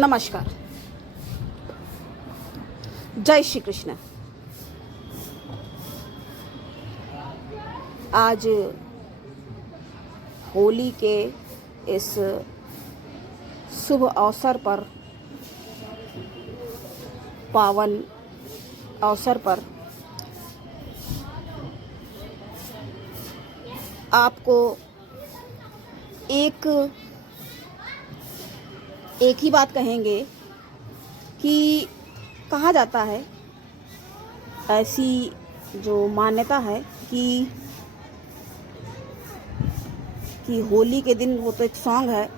नमस्कार। जय श्री कृष्ण। आज होली के इस शुभ अवसर पर, पावन अवसर पर आपको एक ही बात कहेंगे कि कहा जाता है, ऐसी जो मान्यता है कि होली के दिन, वो तो एक सॉन्ग है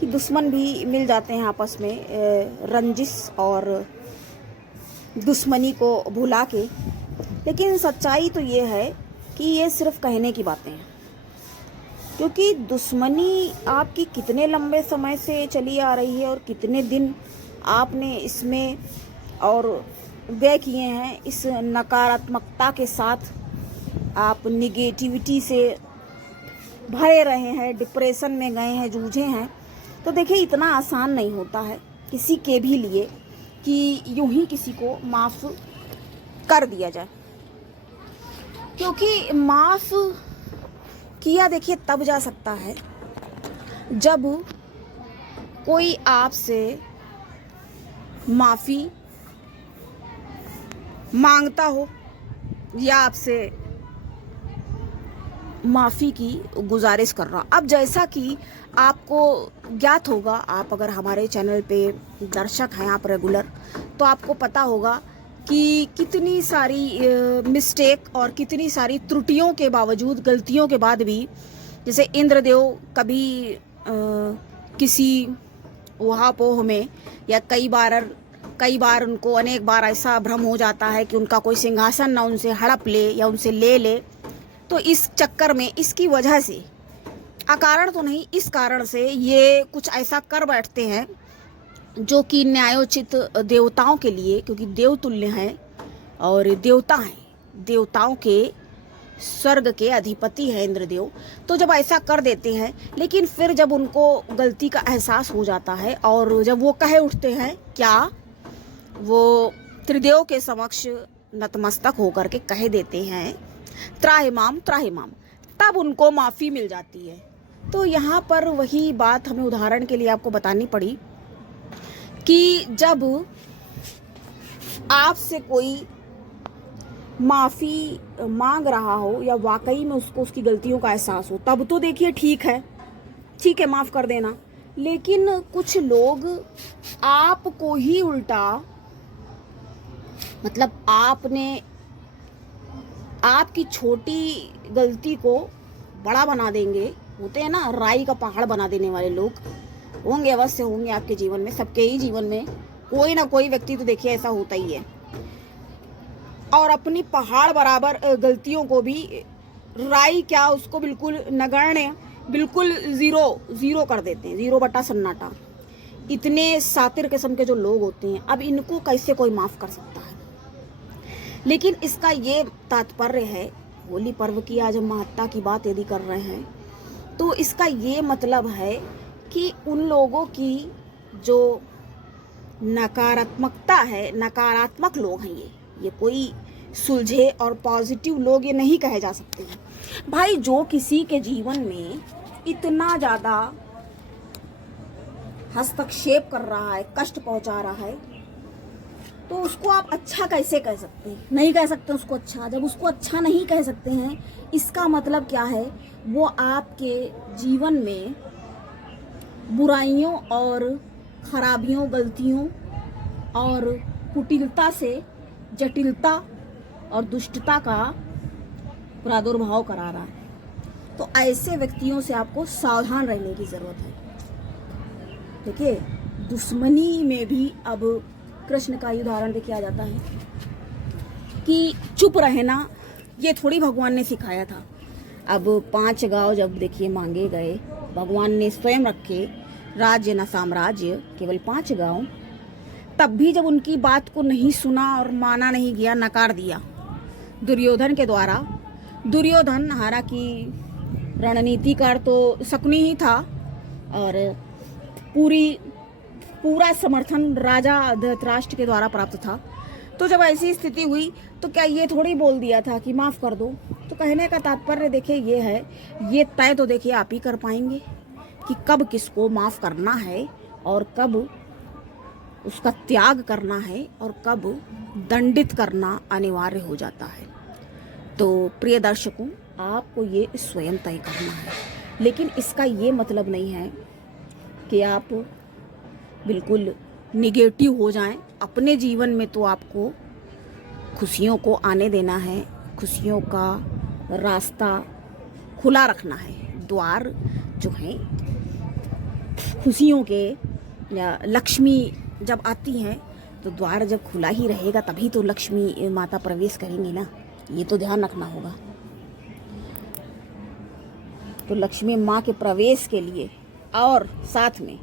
कि दुश्मन भी मिल जाते हैं आपस में, रंजिश और दुश्मनी को भुला के। लेकिन सच्चाई तो ये है कि ये सिर्फ कहने की बातें हैं, क्योंकि दुश्मनी आपकी कितने लंबे समय से चली आ रही है और कितने दिन आपने इसमें और व्यय किए हैं। इस नकारात्मकता के साथ आप निगेटिविटी से भरे रहे हैं, डिप्रेशन में गए हैं, जूझे हैं। तो देखिए, इतना आसान नहीं होता है किसी के भी लिए कि यूं ही किसी को माफ़ कर दिया जाए, क्योंकि माफ़ किया देखिए तब जा सकता है जब कोई आपसे माफ़ी मांगता हो या आपसे माफ़ी की गुजारिश कर रहा। अब जैसा कि आपको ज्ञात होगा, आप अगर हमारे चैनल पे दर्शक हैं, आप रेगुलर, तो आपको पता होगा कि कितनी सारी मिस्टेक और कितनी सारी त्रुटियों के बावजूद, गलतियों के बाद भी, जैसे इंद्रदेव कभी किसी उहापोह में या कई बार उनको अनेक बार ऐसा भ्रम हो जाता है कि उनका कोई सिंहासन ना उनसे हड़प ले या उनसे ले ले, तो इस चक्कर में, इसकी वजह से, अकारण तो नहीं, इस कारण से ये कुछ ऐसा कर बैठते हैं जो कि न्यायोचित देवताओं के लिए, क्योंकि देवतुल्य हैं और देवता हैं, देवताओं के स्वर्ग के अधिपति है इंद्रदेव, तो जब ऐसा कर देते हैं, लेकिन फिर जब उनको गलती का एहसास हो जाता है और जब वो कहे उठते हैं, क्या वो त्रिदेव के समक्ष नतमस्तक होकर के कह देते हैं, त्राहिमाम त्राहिमाम, तब उनको माफ़ी मिल जाती है। तो यहाँ पर वही बात हमें उदाहरण के लिए आपको बतानी पड़ी कि जब आपसे कोई माफ़ी मांग रहा हो या वाकई में उसको उसकी गलतियों का एहसास हो, तब तो देखिए ठीक है माफ़ कर देना। लेकिन कुछ लोग आपको ही उल्टा, मतलब आपकी छोटी गलती को बड़ा बना देंगे। होते हैं ना, राई का पहाड़ बना देने वाले लोग, होंगे, अवश्य होंगे आपके जीवन में, सबके ही जीवन में कोई ना कोई व्यक्ति तो देखिए ऐसा होता ही है। और अपनी पहाड़ बराबर गलतियों को भी राई क्या, उसको बिल्कुल नगण्य, बिल्कुल ज़ीरो कर देते हैं, 0 बटा सन्नाटा। इतने सातिर किस्म के जो लोग होते हैं, अब इनको कैसे कोई माफ़ कर सकता है। लेकिन इसका ये तात्पर्य है, होली पर्व की आज हम महत्ता की बात यदि कर रहे हैं, तो इसका ये मतलब है कि उन लोगों की जो नकारात्मकता है, नकारात्मक लोग हैं, ये कोई सुलझे और पॉजिटिव लोग ये नहीं कहे जा सकते हैं। भाई, जो किसी के जीवन में इतना ज़्यादा हस्तक्षेप कर रहा है, कष्ट पहुंचा रहा है, तो उसको आप अच्छा कैसे कह सकते हैं? नहीं कह सकते उसको अच्छा। जब उसको अच्छा नहीं कह सकते हैं, इसका मतलब क्या है? वो आपके जीवन में बुराइयों और खराबियों, गलतियों और कुटिलता से जटिलता और दुष्टता का प्रादुर्भाव करा रहा है। तो ऐसे व्यक्तियों से आपको सावधान रहने की ज़रूरत है। देखिए, दुश्मनी में भी अब कृष्ण का उदाहरण देखिए आ जाता है कि चुप रहना, ये थोड़ी भगवान ने सिखाया था। अब 5 गांव जब देखिए मांगे गए, भगवान ने स्वयं रखे, राज्य न साम्राज्य, केवल 5 गांव, तब भी जब उनकी बात को नहीं सुना और माना नहीं गया, नकार दिया दुर्योधन के द्वारा। दुर्योधन हालांकि रणनीतिकार तो शकुनी ही था और पूरी पूरा समर्थन राजा धृतराष्ट्र के द्वारा प्राप्त था। तो जब ऐसी स्थिति हुई तो क्या ये थोड़ी बोल दिया था कि माफ़ कर दो। तो कहने का तात्पर्य देखिए ये है, ये तय तो देखिए आप ही कर पाएंगे कि कब किसको माफ़ करना है और कब उसका त्याग करना है और कब दंडित करना अनिवार्य हो जाता है। तो प्रिय दर्शकों, आपको ये स्वयं तय करना है, लेकिन इसका ये मतलब नहीं है कि आप बिल्कुल निगेटिव हो जाएं। अपने जीवन में तो आपको खुशियों को आने देना है, खुशियों का रास्ता खुला रखना है। द्वार जो है खुशियों के, या लक्ष्मी जब आती हैं तो द्वार जब खुला ही रहेगा तभी तो लक्ष्मी माता प्रवेश करेंगी ना, ये तो ध्यान रखना होगा। तो लक्ष्मी माँ के प्रवेश के लिए और साथ में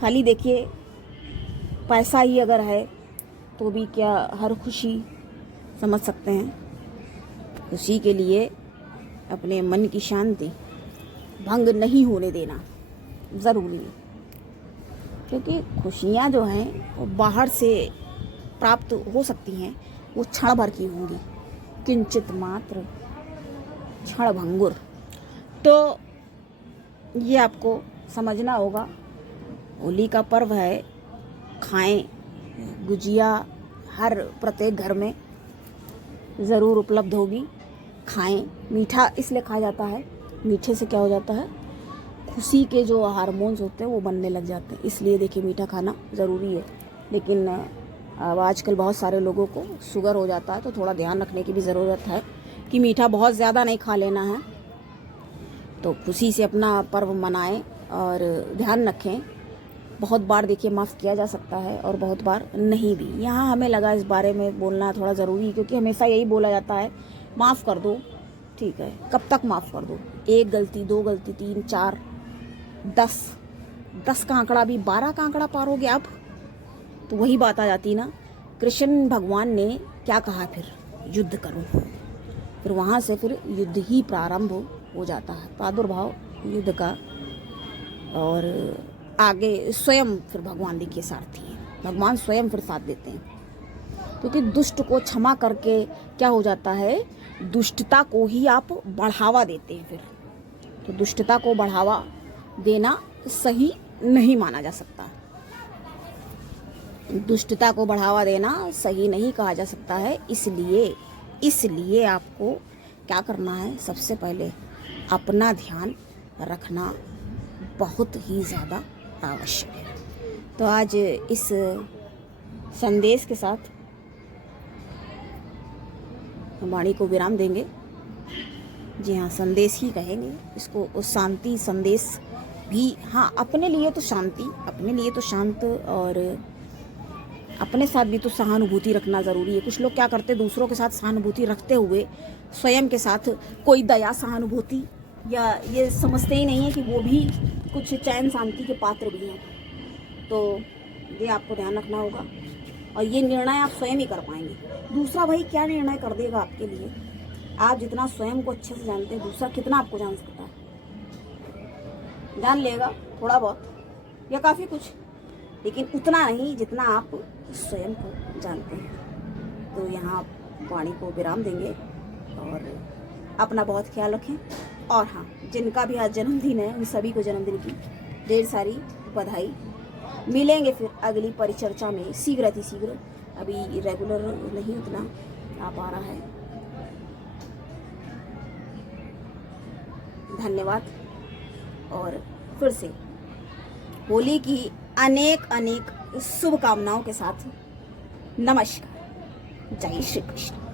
खाली देखिए पैसा ही अगर है तो भी क्या हर खुशी समझ सकते हैं। खुशी के लिए अपने मन की शांति भंग नहीं होने देना ज़रूरी है, क्योंकि खुशियाँ जो हैं वो बाहर से प्राप्त हो सकती हैं, वो क्षण भर की होंगी, किंचित मात्र क्षण भंगुर। तो ये आपको समझना होगा। होली का पर्व है, खाएं। गुजिया हर प्रत्येक घर में ज़रूर उपलब्ध होगी, खाएं। मीठा इसलिए खाया जाता है, मीठे से क्या हो जाता है, खुशी के जो हार्मोन्स होते हैं वो बनने लग जाते हैं, इसलिए देखिए मीठा खाना ज़रूरी है। लेकिन अब आजकल बहुत सारे लोगों को शुगर हो जाता है, तो थोड़ा ध्यान रखने की भी ज़रूरत है कि मीठा बहुत ज़्यादा नहीं खा लेना है। तो खुशी से अपना पर्व मनाएं और ध्यान रखें। बहुत बार देखिए माफ़ किया जा सकता है और बहुत बार नहीं भी। यहाँ हमें लगा इस बारे में बोलना थोड़ा ज़रूरी है, क्योंकि हमेशा यही बोला जाता है माफ़ कर दो। ठीक है, कब तक माफ़ कर दो? 1 गलती, 2 गलती, 3, 4, 10 का आंकड़ा भी 12 का आंकड़ा पार हो गया अब। तो वही बात आ जाती ना, कृष्ण भगवान ने क्या कहा, फिर युद्ध करो। फिर वहाँ से फिर युद्ध ही प्रारंभ हो जाता है, प्रादुर्भाव युद्ध का। और आगे स्वयं फिर भगवान देखिए सारथी हैं, भगवान स्वयं फिर साथ देते हैं, क्योंकि दुष्ट को क्षमा करके क्या हो जाता है, दुष्टता को ही आप बढ़ावा देते हैं। फिर तो दुष्टता को बढ़ावा देना सही नहीं माना जा सकता, दुष्टता को बढ़ावा देना सही नहीं कहा जा सकता है। इसलिए आपको क्या करना है, सबसे पहले अपना ध्यान रखना बहुत ही ज़्यादा आवश्यक है। तो आज इस संदेश के साथ वाणी को विराम देंगे। जी हाँ, संदेश ही कहेंगे इसको, शांति संदेश भी। हाँ, अपने लिए तो शांति, अपने लिए तो शांत, और अपने साथ भी तो सहानुभूति रखना ज़रूरी है। कुछ लोग क्या करते हैं, दूसरों के साथ सहानुभूति रखते हुए स्वयं के साथ कोई दया सहानुभूति या ये समझते ही नहीं है कि वो भी कुछ चैन शांति के पात्र भी हैं। तो ये आपको ध्यान रखना होगा, और ये निर्णय आप स्वयं ही कर पाएंगे। दूसरा भाई क्या निर्णय कर देगा आपके लिए? आप जितना स्वयं को अच्छे से जानते हैं, दूसरा कितना आपको जान सकता है? जान लेगा थोड़ा बहुत या काफ़ी कुछ, लेकिन उतना नहीं जितना आप स्वयं को जानते हैं। तो यहाँ वाणी को विराम देंगे और अपना बहुत ख्याल रखें। और हाँ, जिनका भी आज जन्मदिन है उन सभी को जन्मदिन की ढेर सारी बधाई। मिलेंगे फिर अगली परिचर्चा में शीघ्र अतिशीघ्र। अभी रेगुलर नहीं उतना आ पा रहा है। धन्यवाद, और फिर से होली की अनेक शुभकामनाओं के साथ नमस्कार। जय श्री कृष्ण।